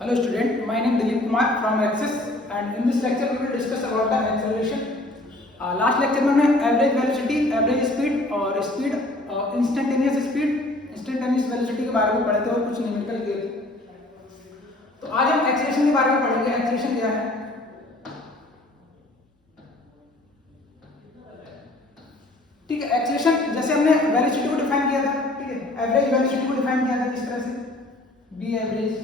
Hello student, my name is Dilip Kumar from Axis and in this lecture we will discuss about the acceleration. Last lecture में हमने average velocity, average speed और speed, instantaneous speed, instantaneous velocity के बारे में पढ़े थे और कुछ न्यूमेरिकल किए थे। तो आज हम एक्सेलरेशन के बारे में पढ़ेंगे। एक्सेलरेशन क्या है? ठीक है, एक्सेलरेशन जैसे हमने वेलोसिटी को डिफाइन किया था, ठीक है, एवरेज वेलोसिटी को डिफाइन किया था किस तरह से, बी एवरेज।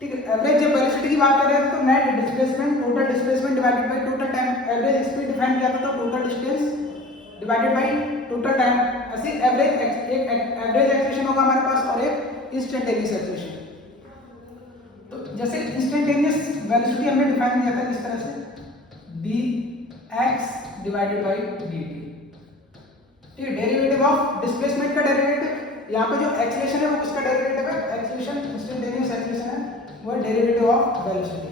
ठीक है, एवरेज जब वेलोसिटी की बात कर रहे हैं तो net displacement, total displacement divided by total time. Average speed define किया था तो total distance divided by total time. ऐसे एवरेज एक एवरेज एक्सेलरेशन होगा हमारे पास और एक इंस्टेंटेनियस एक्सेलरेशन। तो जैसे इंस्टेंटेनियस वेलोसिटी हमने डिफाइन किया था किस तरह से, dx डिवाइडेड बाय dt। ठीक है, डेरिवेटिव ऑफ डिस्प्लेसमेंट का डेरिवेटिव, यहाँ पे जो एक्सेलरेशन है वो किसका डेरिवेटिव है, एक्सेलरेशन इंस्टेंटेनियस एक्सेलरेशन है वो डेरिवेटिव ऑफ वेलोसिटी।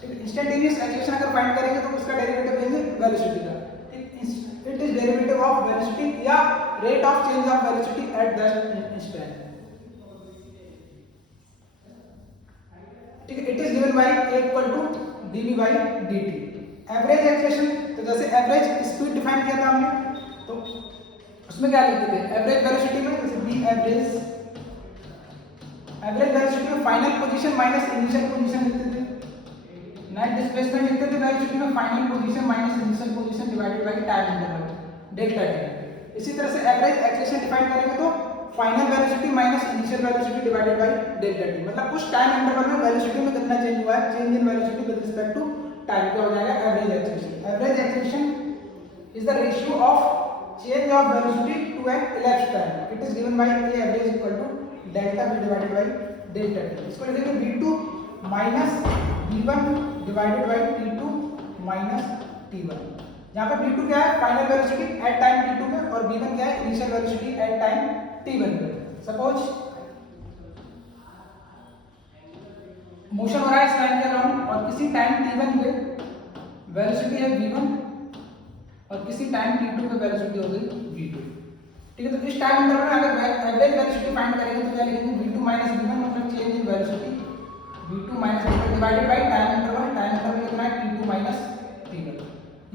ठीक है, इंस्टेंटेनियस एक्सेलरेशन अगर फाइंड करेंगे तो उसका डेरिवेटिव लेंगे वेलोसिटी का। It is derivative of velocity या rate of change of velocity at that instant. ठीक है, it is given by a equal to dv by dt। Average acceleration, तो जैसे एवरेज स्पीड डिफाइन किया था हमने तो उसमें क्या लिखते थे, एवरेज वेलोसिटी में जैसे b एवरेज, एवरेज वेलोसिटी में final position minus initial position लिखते थे। नेट डिस्प्लेसमेंट लिखते थे वेलोसिटी में final position minus initial position divided by time interval delta T. इसी तरह से एवरेज एक्सेलरेशन डिफाइन करेंगे तो final velocity minus initial velocity divided by delta T. मतलब उस टाइम इंटरवल में वेलोसिटी में कितना चेंज हुआ है, change in velocity with respect to time, क्या हो जाएगा average acceleration. Average acceleration is the ratio of change of velocity to an elapsed time. It is given by a average equal to delta v divided by delta t. इसको लिखेंगे v2 minus v1 divided bye t2 minus t1। यहाँ पे v2 क्या है, final velocity at time t2 पे, और v1 क्या है, initial velocity at time t1 पे। सपोज मोशन हो रहा है इस लाइन के अराउंड और किसी टाइम t1 पे वेलोसिटी है v1 और किसी टाइम t2 पे वेलोसिटी हो गई v2। ठीक है, तो इस टाइम इंटरवल में अगर एवरेज वेलोसिटी फाइंड करेंगे तो क्या लिखेंगे, v2 माइनस v1 मतलब change in velocity, v2 minus v1 divided by time interval. Time interval कितना है, t2 माइनस t1।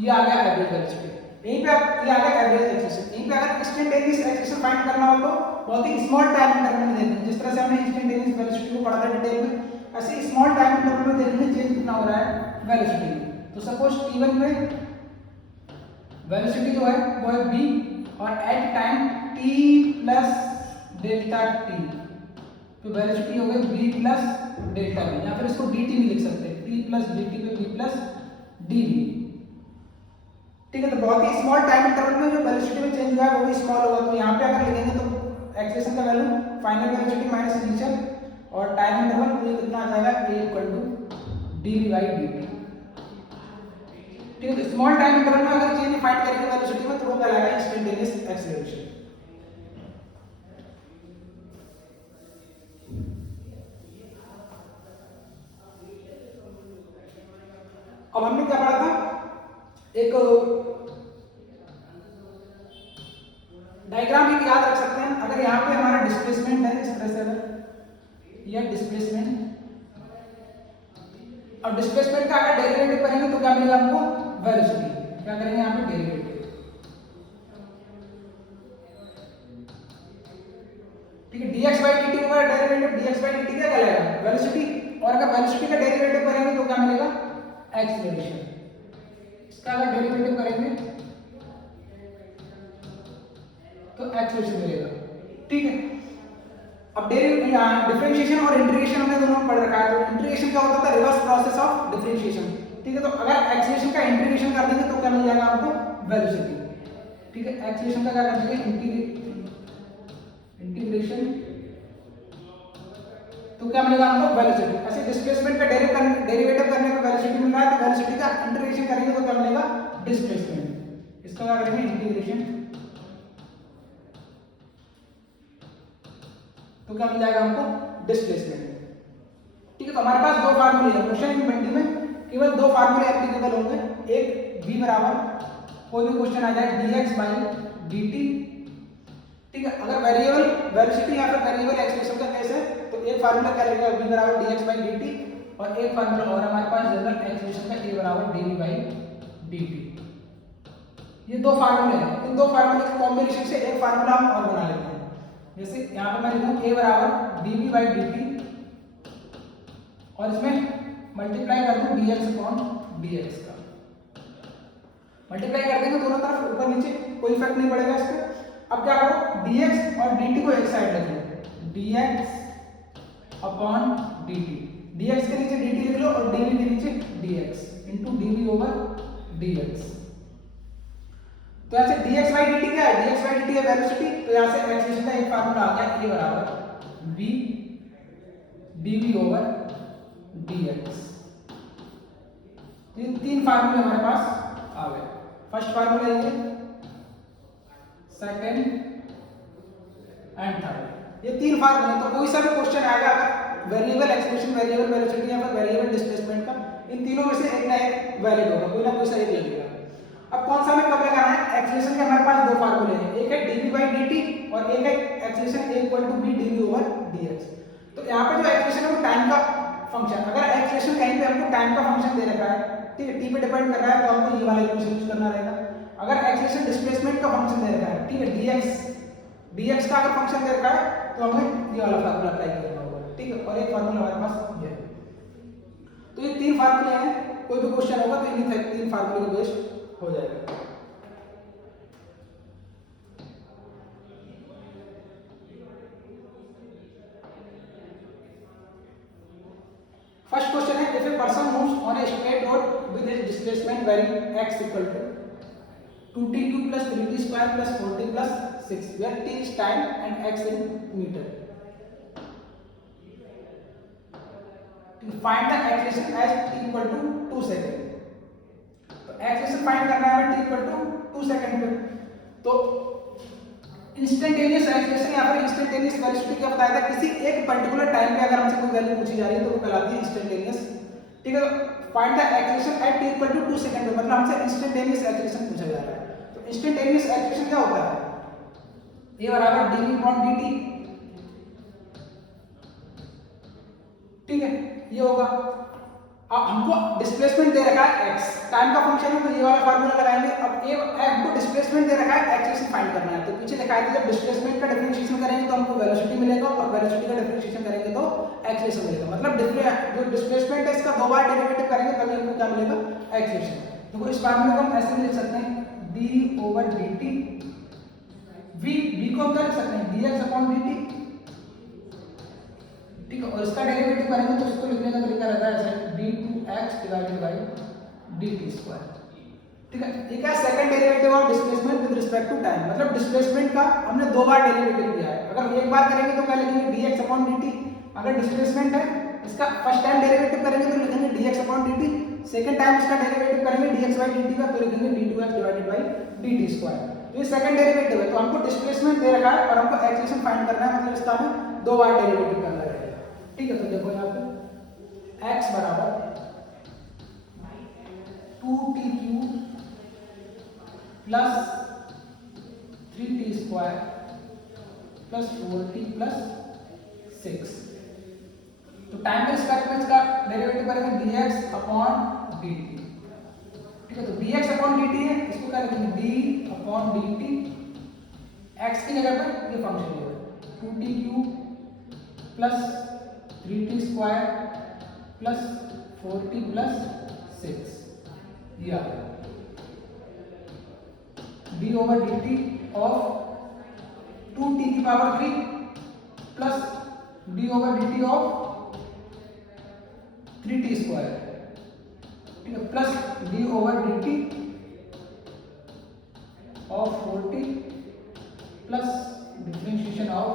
ये आ गया एवरेज वेलोसिटी। यहीं पे ये आ गया एवरेज एक्सेलरेशन। यहीं पे अगर इंस्टेंटेनियस एक्सेलरेशन फाइंड करना हो तो बहुत ही स्मॉल टाइम इंटरवल में देखेंगे, जिस तरह से हमने इंस्टेंटेनियस वेलोसिटी को पढ़ा था डिटेल में, ऐसे स्मॉल टाइम इंटरवल में देखेंगे चेंज कितना हो रहा है वेलोसिटी में। तो सपोज t1 में वेलोसिटी जो है वो है v और at time t plus delta t तो वेलोसिटी हो गई v प्लस डेल्टा v, या फिर इसको dt भी लिख सकते हैं, t प्लस dt पे v प्लस dv। ठीक है, तो बहुत ही स्मॉल टाइम इंटरवल में जो वेलोसिटी में चेंज हुआ है वो भी स्मॉल होगा। तो यहाँ पे अगर लिखेंगे तो एक्सेलरेशन का value final velocity minus initial और टाइम इंटरवल तो ये कितना आ जाएगा, a equal to dv by dt। ठीक है, तो स्मॉल टाइम इंटरवल में अगर चेंज फाइंड करेंगे वेलोसिटी में तो वो कहलाएगा इंस्टेंटेनियस एक्सेलरेशन। अब हमने क्या पढ़ा था, एक डायग्राम एक याद रख सकते हैं। अगर यहाँ पे हमारा डिस्प्लेसमेंट है इस तरह से, अगर यह डिस्प्लेसमेंट और डिस्प्लेसमेंट का अगर डेरिवेटिव करेंगे तो क्या मिलेगा हमको, वेलोसिटी। क्या करेंगे यहाँ पे, डेरिवेटिव। ठीक है, dx बाई dt होगा डेरिवेटिव, dx बाई dt क्या कहलाएगा, वेलोसिटी। और अगर वेलोसिटी का डेरिवेटिव करेंगे तो क्या मिलेगा, एक्सेलरेशन। इसका अगर डेरिवेटिव करेंगे तो एक्सेलरेशन मिलेगा। ठीक है, अब डिफरेंशिएशन और इंटीग्रेशन हमने दोनों पढ़ रखा है। तो इंटीग्रेशन क्या होता था, रिवर्स प्रोसेस ऑफ डिफरेंशिएशन। ठीक है, तो अगर एक्सेलरेशन का इंटीग्रेशन कर देंगे तो क्या मिल जाएगा आपको, वेलोसिटी। ठीक है, एक्सेलरेशन का क्या कर देंगे, इंटीग्रेशन तो क्या मिलेगा हमको, वेलोसिटी। ऐसे डिस्प्लेसमेंट का डेरिवेटिव करने पे वेलोसिटी मिल रहा है तो वेलोसिटी का इंटीग्रेशन करेंगे तो क्या मिलेगा, डिस्प्लेसमेंट। इसका क्या करेंगे, इंटीग्रेशन तो क्या मिल जाएगा हमको, डिस्प्लेसमेंट। ठीक है, तो हमारे पास दो फार्मूले हैं मोशन इनवर्टिंग में, केवल दो फार्मूले एप्लीकेबल होंगे। एक v बराबर कोई भी क्वेश्चन आ जाए dx बाई dt। ठीक है, ठीक है, अगर वेरिएबल वेलोसिटी या फिर वेरिएबल एक्सेलरेशन का केस है तो एक फार्मूला क्या लगेगा v बराबर dx बाई dt, और एक फार्मूला और हमारे पास जनरल एक्सेलरेशन का a बराबर dv बाई dt। ये दो फार्मूले हैं, इन दो फार्मूले के कॉम्बिनेशन से एक फार्मूला हम और बना लेते हैं। जैसे यहाँ पर मैं लिखूँ a बराबर dv बाई dt और इसमें मल्टीप्लाई कर दूँ dx अपॉन dx का, मल्टीप्लाई कर देंगे दोनों तरफ ऊपर नीचे, कोई इफेक्ट नहीं पड़ेगा इसका। अब क्या करो, dx और dt को एक साइड रख लो, dx अपॉन dt, dx के नीचे dt लिख लो और dv के नीचे dx into dv over dx। तो यहाँ से dx बाई dt क्या है, dx बाई dt है वेलोसिटी, तो यहाँ से एक्सेलरेशन का एक फार्मूला आ गया a बराबर v dv ओवर dx। ये तीन फार्मूले हमारे पास आ गए। फर्स्ट फार्मूला ये, सेकंड एंड थर्ड, ये तीन फार्मूले। तो कोई सा भी क्वेश्चन आएगा अगर वेरिएबल एक्सप्रेशन, वेरिएबल वेलोसिटी या फिर वेरिएबल डिस्प्लेसमेंट का, इन तीनों में से एक ना एक वैलिड होगा, कोई ना कोई सा एक लगेगा। अब कौन सा हमें कब लगाना है, एक्सेलरेशन के हमारे पास दो फार्मूले हैं, एक है dv बाई dt और एक है acceleration a equal to b dv over dx। तो यहाँ पे जो एक्सेलरेशन है वो टाइम का फंक्शन, अगर एक्सेलरेशन कहीं पे हमको टाइम का फंक्शन दे रखा है, ठीक है, t पे डिपेंड कर रहा है, तो हमको ये वाला इक्वेशन यूज करना रहेगा। अगर एक्सेलरेशन डिस्प्लेसमेंट का फंक्शन दे रखा है, ठीक है, dx का अगर फंक्शन दे रखा है तो हमें ये वाला फार्मूला अप्लाई करना होगा, ठीक है। और एक फार्मूला हमारे पास ये है। तो ये तीन फार्मूले हैं, कोई भी क्वेश्चन होगा तो इन्हीं तीन फार्मूले को बेस्ड हो जाएगा। फर्स्ट क्वेश्चन है, if a person moves on a straight road with his displacement varying x equal to 2t plus 3t square plus 4t plus 6 where t is time and x in meter। Find the acceleration as t equal to 2 second. तो acceleration find करना है t equal to 2 second पे। तो instantaneous acceleration या फिर instantaneous velocity क्या बताया था, किसी एक पर्टिकुलर टाइम पे अगर हमसे कोई वैल्यू पूछी जा रही है तो वो कहलाती है इंस्टेंटेनियस, ठीक है। Find the acceleration at t equal to 2 second पे, मतलब हमसे इंस्टेंटेनियस एक्सेलरेशन पूछा जा रहा है। तो इंस्टेंटेनियस एक्सेलरेशन क्या होता है, a बराबर dv अपॉन dt, ठीक है, ये होगा। अब हमको डिस्प्लेसमेंट दे रखा है x, टाइम का फंक्शन है तो ये वाला फार्मूला लगाएंगे। अब हमको डिस्प्लेसमेंट दे रखा है, एक्सेलरेशन फाइंड करना है। तो पीछे दिखाया था जब डिस्प्लेसमेंट का डिफरेंशिएशन करेंगे तो हमको वेलोसिटी मिलेगा और वेलोसिटी का डिफरेंशिएशन करेंगे तो एक्सेलरेशन मिलेगा। मतलब जो डिस्प्लेसमेंट है इसका दो बार डेरिवेटिव करेंगे तभी हमको क्या मिलेगा, एक्सेलरेशन। तो इस फार्मूले को हम ऐसे भी लिख सकते हैं, d ओवर dt, v को हम क्या लिख सकते हैं, dx अपॉन dt, ठीक है। और इसका डेरिवेटिव करेंगे तो इसको लिखने का तरीका रहता है ऐसे, d2x divided by dt square, ठीक है। ये क्या, second derivative of displacement with respect to time, मतलब डिस्प्लेसमेंट का हमने दो बार डेरिवेटिव लिया है। अगर एक बार करेंगे तो क्या लिखेंगे, dx अपॉन dt। अगर डिस्प्लेसमेंट है इसका फर्स्ट टाइम डेरिवेटिव करेंगे तो लिखेंगे dx upon dt, second time इसका डेरिवेटिव करेंगे dx बाय dt का तो लिखेंगे d2x divided by dt square. तो ये सेकंड डेरिवेटिव है, तो हमको डिस्प्लेसमेंट दे रखा है और हमको एक्सेलरेशन फाइंड करना है, मतलब इसका हमें दो बार डेरिवेटिव करना रहेगा, ठीक है। तो देखो यहाँ पे x बराबर 2t cube plus 3t square plus 4t plus 6। तो टाइम के रिस्पेक्ट में इसका डेरिवेटिव करेंगे dx अपॉन dt, ठीक है। तो dx अपॉन dt है, इसको क्या लिखेंगे, d अपॉन dt, x की जगह पर ये फंक्शन लेगा 2t cube plus 3t square plus 4t plus 6, ये आ गया d over dt of 2t की power 3 plus d over dt of 3t square, ठीक है, plus d over dt of 4t plus differentiation of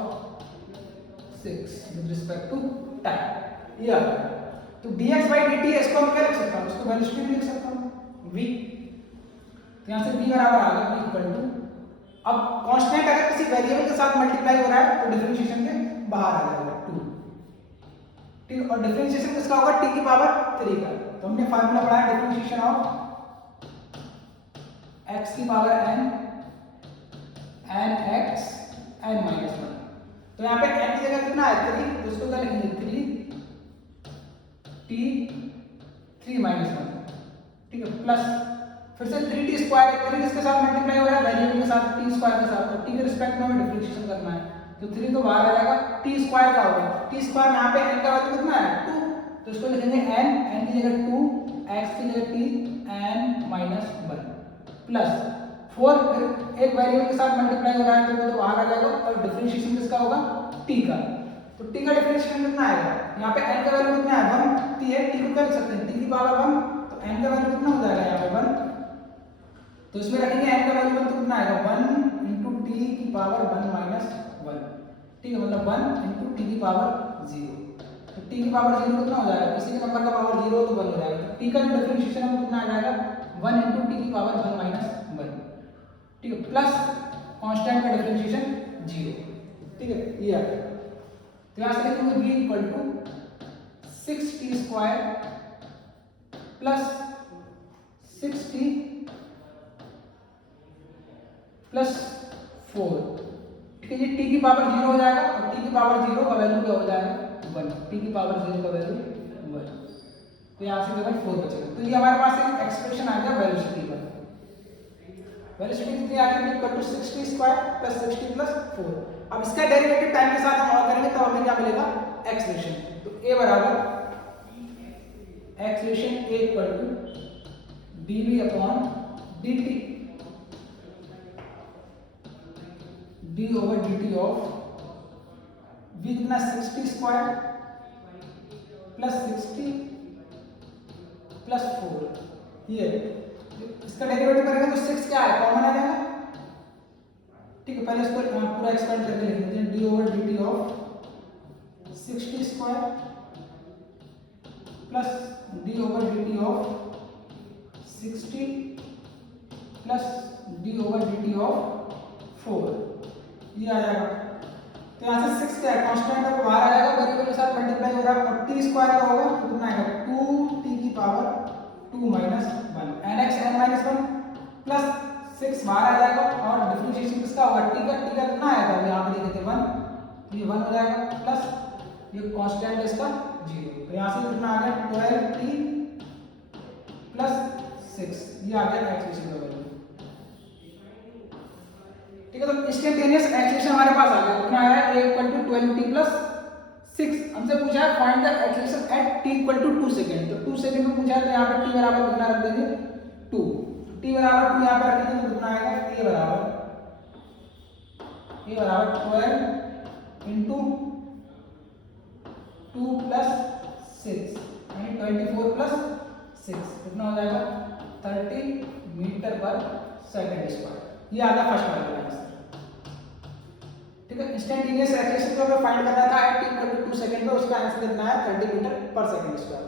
6 with respect to time, ये आ गया। तो dx बाई dt इसको हम क्या लिख सकता हूँ, इसको वेलोसिटी लिख सकता हूँ v। तो यहाँ से v बराबर आ गया v इक्वल टू, अब कांस्टेंट अगर किसी वेरिएबल के साथ मल्टीप्लाई हो रहा है तो डिफरेंशिएशन के बाहर आ जाएगा 2, ठीक है। और डिफरेंशिएशन किसका होगा, t की पावर 3 का। तो हमने फार्मूला पढ़ा है डिफरेंशिएशन ऑफ x की power n, n x n minus one. तो यहाँ पे n की जगह कितना है 3, तो इसको क्या लिखेंगे 3t 3 माइनस वन, ठीक है, प्लस फिर से 3t स्क्वायर, 3 किसके साथ मल्टीप्लाई हो रहा है वेरिएबल के साथ t स्क्वायर के साथ, और t के रिस्पेक्ट में हमें डिफरेंशिएशन करना है, तो 3 तो बाहर आ जाएगा, t स्क्वायर का होगा, t स्क्वायर यहाँ पे n का वैल्यू कितना है 2, तो इसको लिखेंगे n की जगह 2, x की जगह t n minus one, plus 4 फिर एक वेरिएबल के साथ मल्टीप्लाई हो रहा है तो वो तो बाहर आ जाएगा, और डिफरेंशिएशन किसका होगा t का, तो t का डिफरेंशिएशन कितना आएगा, यहाँ पे n का वैल्यू कितना है 1, t है, t को क्या लिख सकते हैं t की पावर 1, तो n का वैल्यू कितना हो जाएगा यहाँ पे 1, तो इसमें रखेंगे n का वैल्यू 1 तो कितना आएगा 1 इंटू टी की पावर 1 माइनस 1, ठीक है, मतलब 1 इंटू टी की पावर 0, तो टी की पावर 0 कितना हो जाएगा, किसी के नंबर का पावर 0 तो 1 हो जाएगा, तो टी का जो डिफरेंशिएशन है वो कितना आ जाएगा 1 इंटू टी की पावर 1 माइनस 1, ठीक है, प्लस कांस्टेंट का डिफरेंशिएशन 0, ठीक है, ये आ गया, तो यहाँ से लिखेंगे v equal to 6t square plus 6t plus 4, ठीक है, ये t की पावर 0 हो जाएगा, और t की पावर 0 का वैल्यू क्या हो जाएगा 1, t की पावर 0 का वैल्यू 1, तो यहाँ से केवल 4 बचेगा, तो ये हमारे पास एक एक्सप्रेशन आ गया वेलोसिटी का, वेलोसिटी कितनी आ गई equal to 6t square plus 6t plus 4, अब इसका डेरिवेटिव टाइम के साथ हम और करेंगे तब हमें क्या मिलेगा एक्सप्रेशन, तो a बराबर expression a equal to dv upon dt d over dt of v कितना 60 स्क्वायर प्लस 60 प्लस 4, ये इसका डेरिवेटिव करेंगे तो 6 क्या है कॉमन आ जाएगा, ठीक है, पहले इसको पूरा एक्सपेंड करके लिख लेते हैं d over dt of 60 square plus d over dt of 60 plus d over dt of 4, ये आ जाएगा, तो यहाँ से 6 क्या है कांस्टेंट है बाहर आ जाएगा, वेरिएबल के साथ मल्टीप्लाई हो रहा है, और t स्क्वायर का होगा तो कितना आएगा 2t की power 2 minus 1 nx n minus 1 plus 6 बाहर आ जाएगा, और डिफरेंशिएशन किसका होगा t का कितना आएगा यहाँ पे देखे थे 1, तो ये 1 हो जाएगा, प्लस ये कांस्टेंट है इसका 0, तो यहाँ से कितना आ गया 12t प्लस 6, ये आ गया एक्सप्रेशन का वैल्यू, ठीक है, तो इंस्टेंटेनियस एक्सेलेरेशन हमारे पास आ गया, कितना आया a equal to 12t plus 6, हमसे पूछा है find the acceleration at t equal to 2 second, तो 2 सेकंड में पूछा है, तो यहाँ पर t बराबर कितना रख देंगे 2, तो t बराबर 2 यहाँ पर रखेंगे तो कितना आएगा a बराबर 12 इंटू 2 प्लस 6 यानी 24 प्लस 6 कितना हो जाएगा 30 मीटर पर सेकंड स्क्वायर, ये आ गया फर्स्ट वाला आंसर, ठीक है, इंस्टेंटेनियस एक्सेलेरेशन को हमें फाइंड करना था at t equal to 2 second में, उसका आंसर कितना है 30 metre per second square.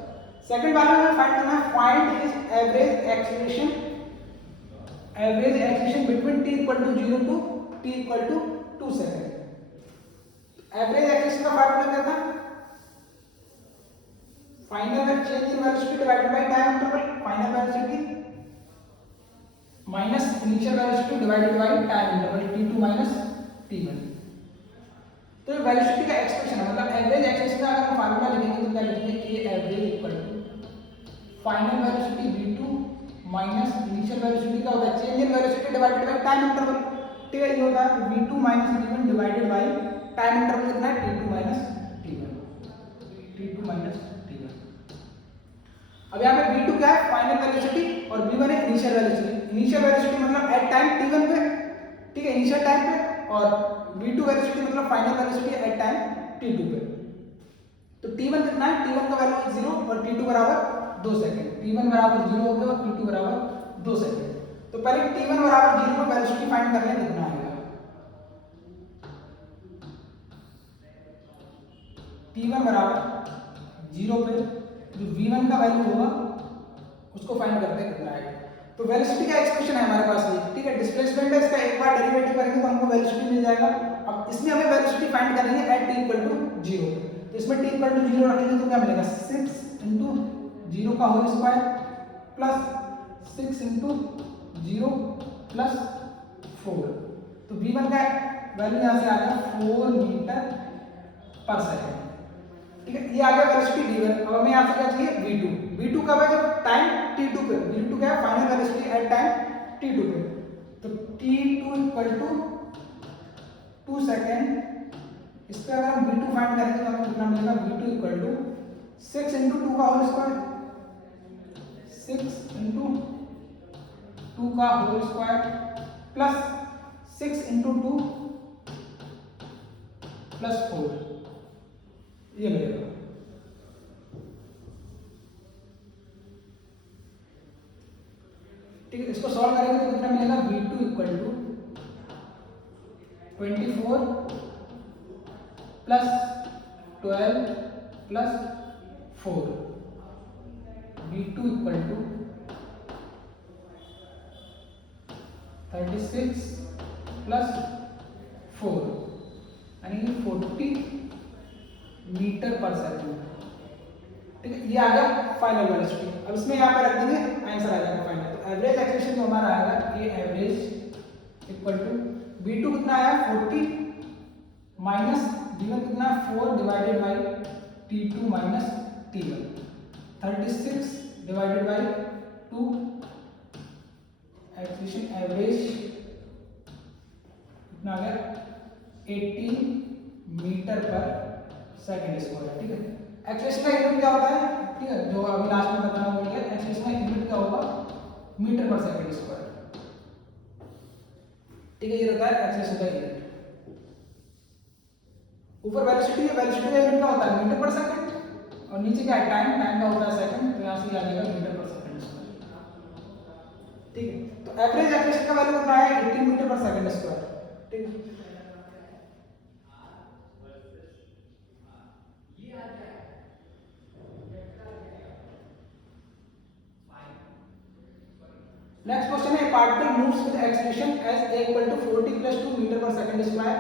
Second वाले में फाइंड करना है find his average acceleration between t equal to 0 to t equal to 2 second, average acceleration का फार्मूला क्या था final change in velocity divided by time interval, final velocity minus initial velocity divided by time interval t2 minus t1, तो ये velocity का expression है, मतलब average acceleration का अगर हम फार्मूला लिखेंगे तो क्या लिखेंगे a average equal to final velocity v2 minus initial velocity का होता है change in velocity divided by time interval, ठीक है, ये होता है v2 minus v1 divided by time interval कितना है t2 माइनस t1। अब यहाँ पे v2 क्या है फाइनल वेलोसिटी और v1 है इनिशियल वेलोसिटी, इनिशियल वेलोसिटी मतलब एट टाइम t1 पे, ठीक है, इनिशियल टाइम पे, और v2 वेलोसिटी मतलब final velocity at time t2 पे, तो t1 कितना है t1 का वैल्यू 0 और t2 बराबर 2 सेकंड, t1 बराबर 0 हो गया और t2 बराबर 2 सेकंड, तो पहले t1 बराबर 0 पर वेलोसिटी फाइंड कर लें कितना आएगा, t1 बराबर 0 पे जो v1 का वैल्यू होगा उसको फाइंड करते हैं कितना आएगा, तो वेलोसिटी का एक्सप्रेशन है हमारे पास ये, ठीक है, डिस्प्लेसमेंट है, इसका एक बार डेरिवेटिव करेंगे तो हमको वेलोसिटी मिल जाएगा, अब इसमें हमें वेलोसिटी फाइंड करनी है एट t इक्वल टू 0, तो इसमें t इक्वल टू 0 रखेंगे तो क्या मिलेगा 6 इंटू 0 का whole square plus 6 into 0 plus 4, तो v1 का वैल्यू यहाँ से आ गया 4 मीटर पर सेकेंड। ठीक है, ये आ गया वेलोसिटी v1। अब हमें यहाँ से क्या चाहिए v2। v2 कब है, जब टाइम t2 पे। v2 क्या है, final velocity at time t2 पे। तो t2 इक्वल टू 2 सेकेंड। इस पे अगर हम v2 फाइंड करेंगे तो हमें कितना मिलेगा, v2 इक्वल टू 6 इंटू 2 का होल स्क्वायर, 6 इंटू 2 का whole square plus 6 into 2 plus 4, ये मिलेगा। ठीक है, इसको सॉल्व करेंगे तो कितना मिलेगा, v2 equal to 24 plus 12 plus 4, v2 equal to 36 plus 4 यानी 40 मीटर पर सेकेंड। ठीक है, ये आ गया फाइनल वेलोसिटी। अब इसमें यहाँ पे रख देंगे, आंसर आ जाएगा फाइनल। तो एवरेज एक्सेलरेशन जो हमारा आएगा, ये एवरेज इक्वल टू v2 कितना आया 40 माइनस v1 कितना 4 divided by t2 minus t1, 36 divided by 2, acceleration average कितना आ गया 18 मीटर पर सेकेंड स्क्वायर। ठीक है, एक्सेलरेशन का यूनिट क्या होता है, ठीक है, जो अभी लास्ट में बताना बोल गया, एक्सेलरेशन का यूनिट क्या होगा, मीटर पर सेकेंड स्क्वायर। ठीक है, ये रहता है एक्सेलरेशन का यूनिट। ऊपर वेलोसिटी है, वेलोसिटी का यूनिट क्या होता है, मीटर पर सेकेंड, और नीचे क्या है, टाइम, टाइम का होता है सेकंड, तो यहाँ से आ जाएगा मीटर पर सेकेंड स्क्वायर। ठीक है, तो एवरेज एक्सेलरेशन का वैल्यू कितना है, 18 मीटर पर सेकेंड स्क्वायर। ठीक है, नेक्स्ट क्वेश्चन है, particle moves with acceleration as a equal to 40 plus 2 metre per second square,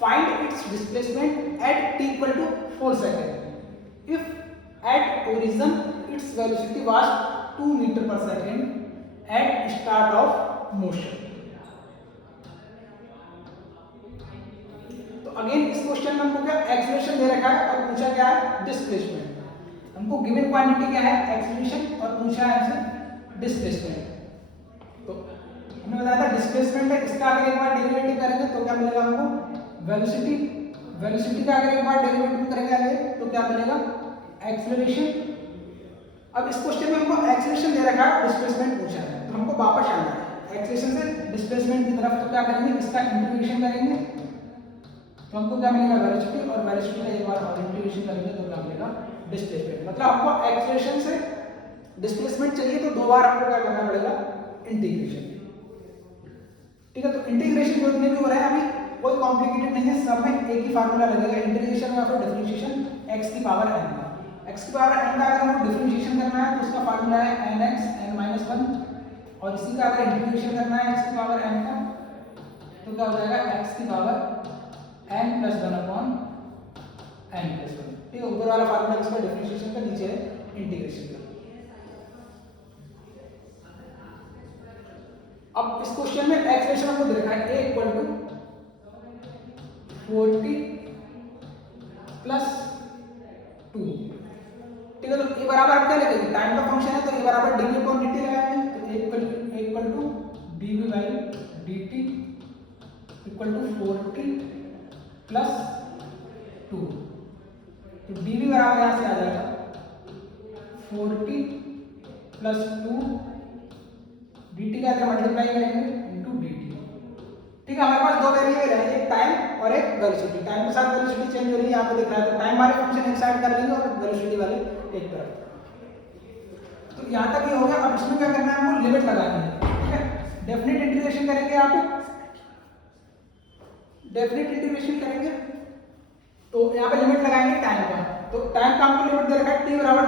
find its displacement at t equal to 4 second if at origin its velocity was 2 metre per second at start of motion. तो again इस question में हमको क्या acceleration दे रखा है और पूछा क्या है डिस्प्लेसमेंट। हमको गिवन क्वांटिटी क्या है एक्सेलरेशन और पूछा है हमसे डिस्प्लेसमेंट। तो हमने बताया था डिस्प्लेसमेंट है, इसका अगर एक बार डेरिवेटिव करेंगे तो क्या मिलेगा हमको वेलोसिटी, वेलोसिटी का अगर एक बार डेरिवेटिव करेंगे आगे तो क्या मिलेगा एक्सेलरेशन। अब इस क्वेश्चन में हमको एक्सेलरेशन दे रखा है, डिस्प्लेसमेंट पूछा है, तो हमको वापस आना है एक्सेलरेशन से डिस्प्लेसमेंट की तरफ। तो क्या करेंगे, इसका इंटीग्रेशन करेंगे तो हमको क्या मिलेगा वेलोसिटी, और वेलोसिटी का एक बार और इंटीग्रेशन करेंगे तो क्या मिलेगा डिस्प्लेसमेंट। मतलब आपको एक्सेलरेशन से डिस्प्लेसमेंट चाहिए तो दो बार आपको क्या करना पड़ेगा इंटीग्रेशन। ठीक है, तो इंटीग्रेशन जो इतने भी हो रहे हैं अभी कोई कॉम्प्लिकेटेड नहीं है, सब में एक ही फार्मूला लगेगा इंटीग्रेशन या फिर डिफरेंशिएशन x की पावर n का। x की पावर n का अगर हमको डिफरेंशिएशन करना है तो उसका फार्मूला है nx n-1, और इसी का अगर इंटीग्रेशन करना है x की पावर n का तो क्या हो जाएगा x की पावर n + 1 अपॉन n + 1। ठीक है, ऊपर वाला फार्मूला इसका डिफरेंशिएशन का, नीचे है इंटीग्रेशन का। अब इस क्वेश्चन में एक्सप्रेशन हमको दे रखा है a इक्वल टू 40 प्लस 2। ठीक है, तो a बराबर आप क्या लिखेंगे, टाइम का फंक्शन है तो a बराबर dv अपॉन dt लगाएंगे। तो a equal to dv by dt equal to 40 plus 2। तो dv बराबर यहाँ से आ जाएगा 40 प्लस 2 dt का अगर मल्टीप्लाई करेंगे इनटू dt। ठीक है, हमारे पास दो वेरिएबल है, एक टाइम और एक वेलोसिटी। टाइम के साथ वेलोसिटी चेंज हो रही है, यहाँ पे दिख रहा है, तो टाइम वाले फंक्शन एक साइड कर लेंगे और वेलोसिटी वाले एक तरफ। तो यहाँ तक ये हो गया। अब इसमें क्या करना है, हमको लिमिट लगानी है। ठीक है, डेफिनेट इंटीग्रेशन करेंगे, आप डेफिनेट इंटीग्रेशन करेंगे तो यहाँ पे लिमिट लगाएंगे टाइम का। तो टाइम का हमको लिमिट दे रखा है t बराबर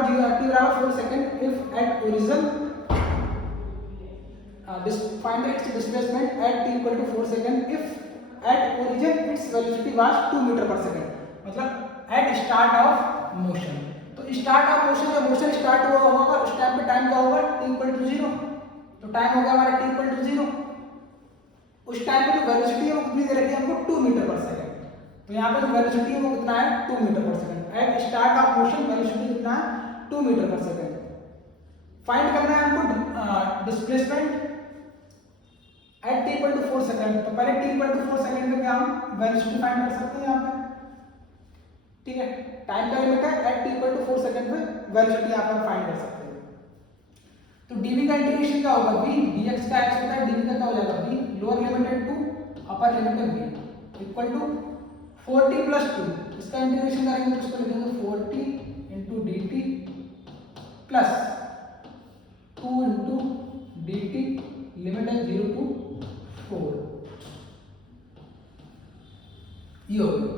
4 second if at origin find its displacement at t equal to 4 second if at origin its velocity was 2 meter per second, मतलब at start of motion। तो स्टार्ट ऑफ मोशन, जब motion start हुआ होगा उस time पे time क्या होगा t equal to 0। तो टाइम हो गया हमारा t equal to 0। उस टाइम पे जो वेलोसिटी है वो कितनी दे रखी है हमको 2 मीटर पर सेकंड। तो यहाँ पे जो वेलोसिटी है वो कितना है 2 metre per second. At start of motion velocity कितना है 2 मीटर पर सेकंड। फाइंड करना है हमको displacement at t equal to 4 second. तो पहले t इक्वल टू 4 सेकंड में हम वेलोसिटी फाइंड कर सकते हैं यहाँ पे, ठीक है। टाइम का लिमिट है, at t equal to 4 second में वेलोसिटी यहाँ पे फाइंड कर सकते हैं। तो dv का इंटीग्रेशन क्या होगा v, dx का x होता है, dv का क्या हो जाएगा v, लोअर लिमिट है 2, अपर लिमिट है v equal to 4t plus 2। इसका इंटीग्रेशन करेंगे तो इसको लिखेंगे 4t into dt plus 2 into dt, limit है 0 टू 4। ये हो गया।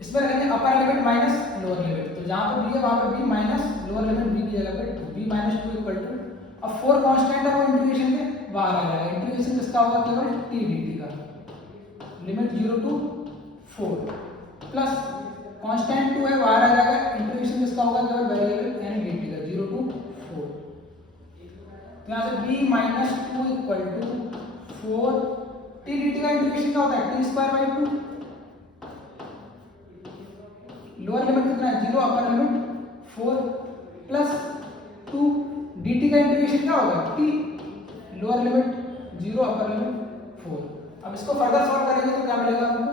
इसमें रखेंगे upper limit minus lower limit. तो जहां पे b है वहां पे b minus lower limit b की जगह पे 2, b माइनस 2 इक्वल टू, अब 4 कांस्टेंट है वो इंटीग्रेशन के बाहर आ जाएगा। इंटीग्रेशन किसका होगा, केवल t dt का, लिमिट 0 टू 4 प्लस कांस्टेंट 2 है बाहर आ जाएगा। इंटीग्रेशन किसका होगा, केवल वेरिएबल यानी dt का, 0 टू 4। तो यहाँ से b minus 2 equal to 4, t dt का इंटीग्रेशन क्या होता है t square by 2। Lower limit कितना है 0, अपर लिमिट 4 प्लस 2, dt का इंटीग्रेशन क्या होगा t, lower limit 0, upper limit 4। अब इसको फर्दर सॉल्व करेंगे तो क्या मिलेगा हमको,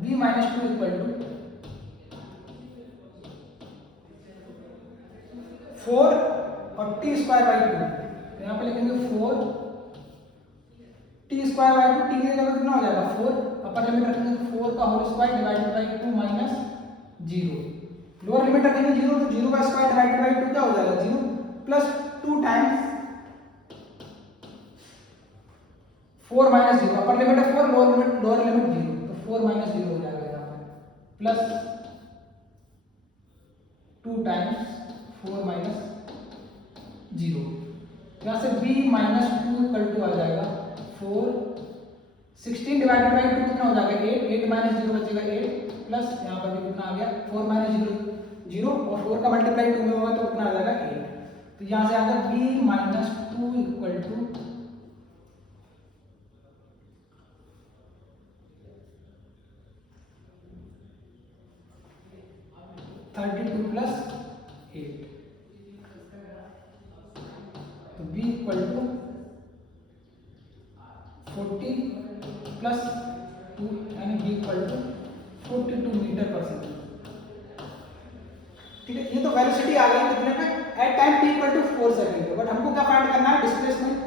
b माइनस 2 इक्वल टू 4 और t स्क्वायर बाई 2। तो यहाँ पे लिखेंगे 4 t स्क्वायर बाई 2, t की जगह कितना हो जाएगा 4, अपर लिमिट रखेंगे 4 का whole square divided by 2 minus 0। Lower limit रखेंगे 0, तो 0 का स्क्वायर डिवाइडेड बाई 2 क्या हो जाएगा 0 plus 2 times 4 minus 0, upper limit है 4, लोअर लिमिट 0, तो 4 माइनस 0 हो जाएगा यहाँ पे, प्लस 2 टाइम्स 4 माइनस 0। यहाँ से b माइनस 2 इक्वल टू आ जाएगा 4, 16 डिवाइडेड बाई 2 कितना हो जाएगा 8, 8 माइनस 0 बचेगा 8 प्लस यहाँ पर भी कितना आ गया 4 माइनस 0 और 4 का मल्टीप्लाई 2 में होगा तो कितना आ जाएगा 8। तो यहाँ से आ गया b minus 2 equal to 32 plus 8। तो b इक्वल टू 40 प्लस 2 यानी b equal to 42 metre per second. ठीक है, ये तो वेलोसिटी आ गई कितने पे, at time t equal to 4 second पे। बट हमको क्या फाइंड करना है, डिस्प्लेसमेंट।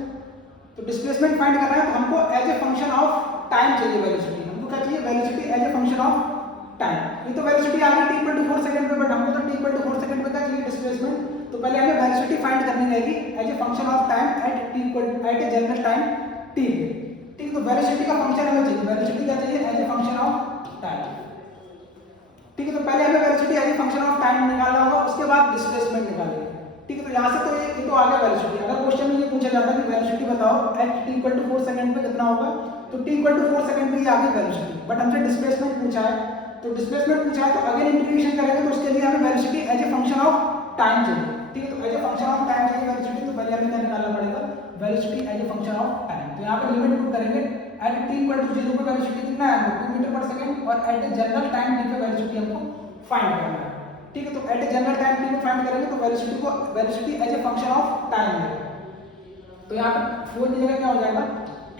तो डिस्प्लेसमेंट फाइंड करना है तो हमको as a function of time चाहिए वेलोसिटी। हमको क्या चाहिए, velocity as a function of time. ये तो वेलोसिटी आ गई t इक्वल टू 4 सेकंड पे, बट हमको तो t इक्वल टू 4 सेकंड पे क्या चाहिए, डिस्प्लेसमेंट। तो पहले हमें वेलोसिटी फाइंड करनी रहेगी as a function of time at t equal at a general time t पे। ठीक, तो वेलोसिटी का फंक्शन हमें चाहिए, वेलोसिटी क्या चाहिए as a function of time. ठीक है, तो पहले हमें velocity as a function of time निकालना होगा, उसके बाद डिस्प्लेसमेंट निकालेंगे। ठीक है, तो यहाँ से तो ये तो आ गया वेलोसिटी। अगर क्वेश्चन में ये पूछा जाता है कि वेलोसिटी बताओ at t equal to 4 second पे कितना होगा, तो t इक्वल टू 4 सेकंड पे ये आ गई वेलोसिटी। बट हमसे डिस्प्लेसमेंट पूछा है, तो डिस्प्लेसमेंट पूछा है तो अगर इंटीग्रेशन करेंगे तो उसके लिए हमें velocity as a function of time चाहिए। ठीक है, तो as a function of time चाहिए वेलोसिटी, तो पहले हमें क्या निकालना पड़ेगा, velocity as a function of time. तो यहाँ पे लिमिट पुट करेंगे, एट t इक्वल टू 0 पे वेलोसिटी कितना है हमको 2 मीटर पर सेकंड, और at a general time t पे वेलोसिटी हमको फाइंड करना है। ठीक है, तो at a general time t पे फाइंड करेंगे तो velocity as a function of time है। तो यहाँ पे 4 की जगह क्या हो जाएगा t।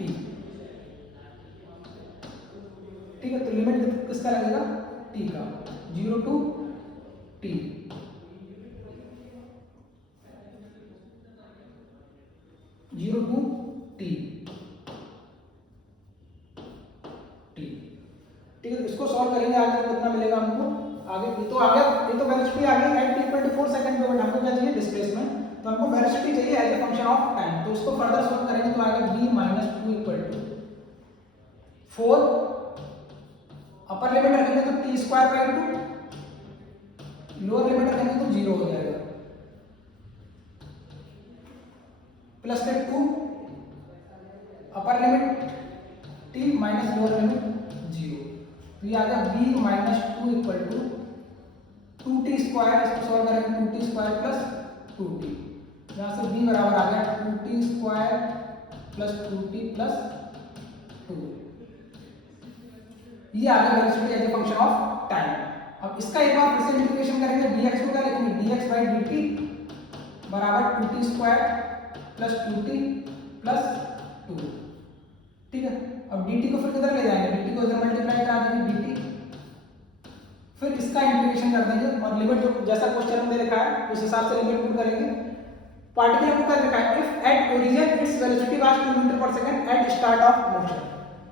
ठीक है, तो लिमिट किसका लगेगा t का, 0 टू t। ठीक है, इसको सॉल्व करेंगे आगे तो कितना मिलेगा हमको, आगे ये तो आ गया, ये तो वेलोसिटी आ गई at t equal to 4 second पे, बट हमको क्या चाहिए डिस्प्लेसमेंट। तो हमको वेलोसिटी चाहिए as a function of time. तो उसको फर्दर सॉल्व करेंगे तो आएगा b minus 2 equal to 4, upper limit रखेंगे तो t square by 2, lower limit रखेंगे तो 0 हो जाएगा, प्लस में 2, upper limit t minus lower limit 0। तो ये आ गया b minus 2 equal to 2t square, इसको सॉल्व करेंगे 2t स्क्वायर प्लस 2t। यहाँ से b बराबर आ गया 2t square plus 2t plus 2। ये आ गया velocity as a function of time. अब इसका एक बार फिर से इंटीग्रेशन करेंगे, dx को क्या लिखेंगे, dx बाई dt बराबर 2t square plus 2t plus 2, ठीक है। अब dt को फिर किधर ले जाएंगे, dt को इधर मल्टीप्लाई करा देंगे dt, फिर इसका इंटीग्रेशन कर देंगे और लिमिट जो जैसा क्वेश्चन में दे रखा है उस हिसाब से लिमिट पुट करेंगे। पार्टिकल को कर रखा है if at origin its velocity was 2 metre per second at start of motion,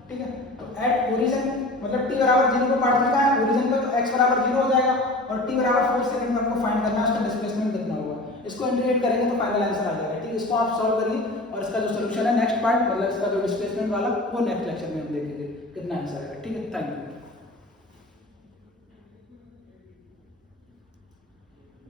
ठीक है। तो एट ओरिजिन मतलब t बराबर 0 पर पार्टिकल का है ओरिजिन पे, तो x बराबर 0 हो जाएगा और t बराबर 4 सेकंड में आपको फाइंड करना है उसका डिस्प्लेसमेंट कितना होगा। इसको इंटीग्रेट करेंगे तो फाइनल आंसर आ जाएगा, ठीक है। इसको आप सॉल्व करिए और इसका जो सॉल्यूशन है नेक्स्ट पार्ट मतलब इसका जो डिस्प्लेसमेंट वाला वो नेक्स्ट लेक्चर में हम देखेंगे कितना आंसर आएगा, ठीक है। Thank you.